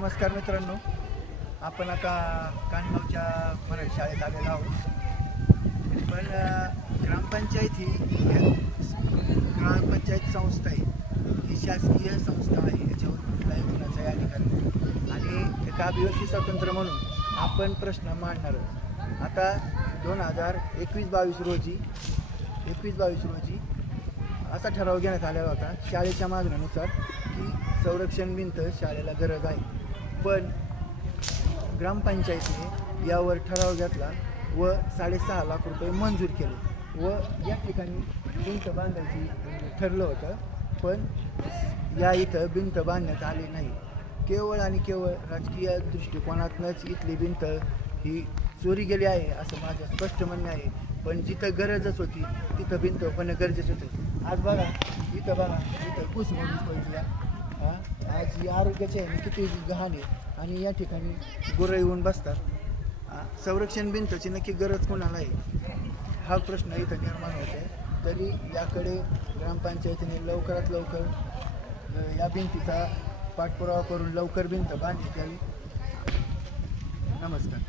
नमस्कार मित्रांनो, आपण आता कानगावच्या मराठी शाळेत आलेलो आहोत. पण ग्रामपंचायत ही ग्रामपंचायत संस्था आहे, ही शासकीय संस्था आहे. याच्यावर कुठलाही गुन्ह्याचा अधिकार नाही आणि एक अभिव्यक्ती स्वातंत्र्य म्हणून आपण प्रश्न मांडणार आहोत. आता 2021-22 रोजी असा ठराव घेण्यात आलेला होता शाळेच्या मागणीनुसार की संरक्षण भिंत शाळेला गरज आहे. पण ग्रामपंचायतीने यावर ठराव घेतला व 6.5 लाख रुपये मंजूर केले व या ठिकाणी भिंत बांधायची ठरलं होतं. पण या इथं भिंत बांधण्यात आली नाही. केवळ आणि केवळ राजकीय दृष्टिकोनातूनच इथली भिंत ही चोरी गेली आहे असं माझं स्पष्ट म्हणणं आहे. पण जिथं गरजच होती तिथं भिंत होणं गरजेचं होतं. आज बघा इथं घुसमळून पडली. आज ही आरोग्याची आहे किती गहाण आहे आणि या ठिकाणी गुरं येऊन बसतात. संरक्षण भिंतची नक्की गरज कोणाला आहे हा प्रश्न इथं निर्माण होतो. तरी याकडे ग्रामपंचायतीने लवकरात लवकर या भिंतीचा पाठपुरावा करून लवकर भिंत बांधण्यात यावी. नमस्कार.